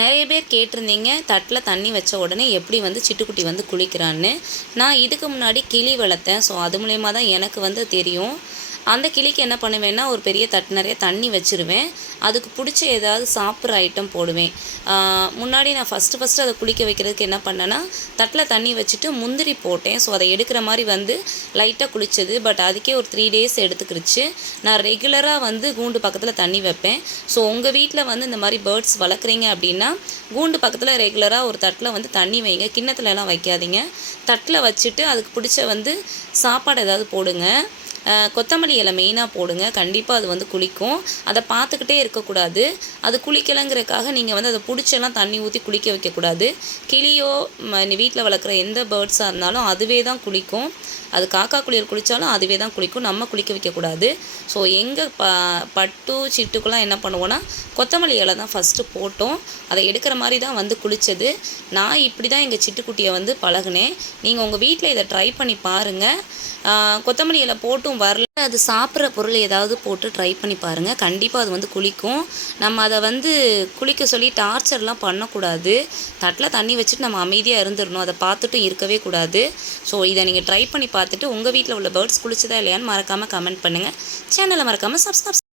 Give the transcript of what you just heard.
நிறைய பேர் கேட்டிருந்தீங்க தட்டில் தண்ணி வச்ச உடனே எப்படி வந்து சிட்டுக்குட்டி வந்து குளிக்கிறான்னு. நான் இதுக்கு முன்னாடி கிளி வளர்த்தேன். ஸோ அது மூலயமா தான் எனக்கு வந்து தெரியும். அந்த கிளிக்கு என்ன பண்ணுவேன்னா, ஒரு பெரிய தட்டு நிறைய தண்ணி வச்சுருவேன். அதுக்கு பிடிச்ச ஏதாவது சாப்பிட்ற ஐட்டம் போடுவேன். முன்னாடி நான் ஃபஸ்ட்டு அதை குளிக்க வைக்கிறதுக்கு என்ன பண்ணேன்னா, தட்டில் தண்ணி வச்சுட்டு முந்திரி போட்டேன். ஸோ அதை எடுக்கிற மாதிரி வந்து லைட்டாக குளிச்சது. பட் அதுக்கே ஒரு 3 டேஸ் எடுத்துக்கிடுச்சு. நான் ரெகுலராக வந்து கூண்டு பக்கத்தில் தண்ணி வைப்பேன். ஸோ உங்கள் வீட்டில் வந்து இந்த மாதிரி பேர்ட்ஸ் வளர்க்குறீங்க அப்படின்னா, கூண்டு பக்கத்தில் ரெகுலராக ஒரு தட்டில் வந்து தண்ணி வைங்க. கிண்ணத்துலலாம் வைக்காதீங்க. தட்டில் வச்சுட்டு அதுக்கு பிடிச்ச வந்து சாப்பாடு ஏதாவது போடுங்க. கொத்தமல்லி இலை மெயினாக போடுங்க. கண்டிப்பாக அது வந்து குளிக்கும். அதை பார்த்துக்கிட்டே இருக்கக்கூடாது. அது குளிக்கலைங்கிறதுக்காக நீங்கள் வந்து அதை பிடிச்செல்லாம் தண்ணி ஊற்றி குளிக்க வைக்கக்கூடாது. கிளியோ வீட்டில் வளர்க்குற எந்த பேர்ட்ஸாக இருந்தாலும் அதுவே தான் குளிக்கும். அது காக்கா குளியல் குளித்தாலும் அதுவே தான் குளிக்கும். நம்ம குளிக்க வைக்கக்கூடாது. ஸோ எங்கள் பட்டு சிட்டுக்கெல்லாம் என்ன பண்ணுவோன்னா, கொத்தமல்லி இலை தான் ஃபஸ்ட்டு போட்டோம். அதை எடுக்கிற மாதிரி தான் வந்து குளித்தது. நான் இப்படி தான் எங்கள் சிட்டுக்குட்டியை வந்து பழகுனேன். நீங்கள் உங்கள் வீட்டில் இதை ட்ரை பண்ணி பாருங்கள். கொத்தமல்லி இலை போட்டும் வரல, அது சாப்பிட்ற பொருள் ஏதாவது போட்டு ட்ரை பண்ணி பாருங்கள். கண்டிப்பாக அது வந்து குளிக்கும். நம்ம அதை வந்து குளிக்க சொல்லி டார்ச்சர்லாம் பண்ணக்கூடாது. தட்டில் தண்ணி வச்சுட்டு நம்ம அமைதியாக இருந்துடணும். அதை பார்த்துட்டும் இருக்கவே கூடாது. ஸோ இதை நீங்கள் ட்ரை பண்ணி பார்த்துட்டு உங்கள் வீட்டில் உள்ள பேர்ட்ஸ் குளிச்சதா இல்லையான்னு மறக்காமல் கமெண்ட் பண்ணுங்கள். சேனலை மறக்காமல் சப்ஸ்கிரைப்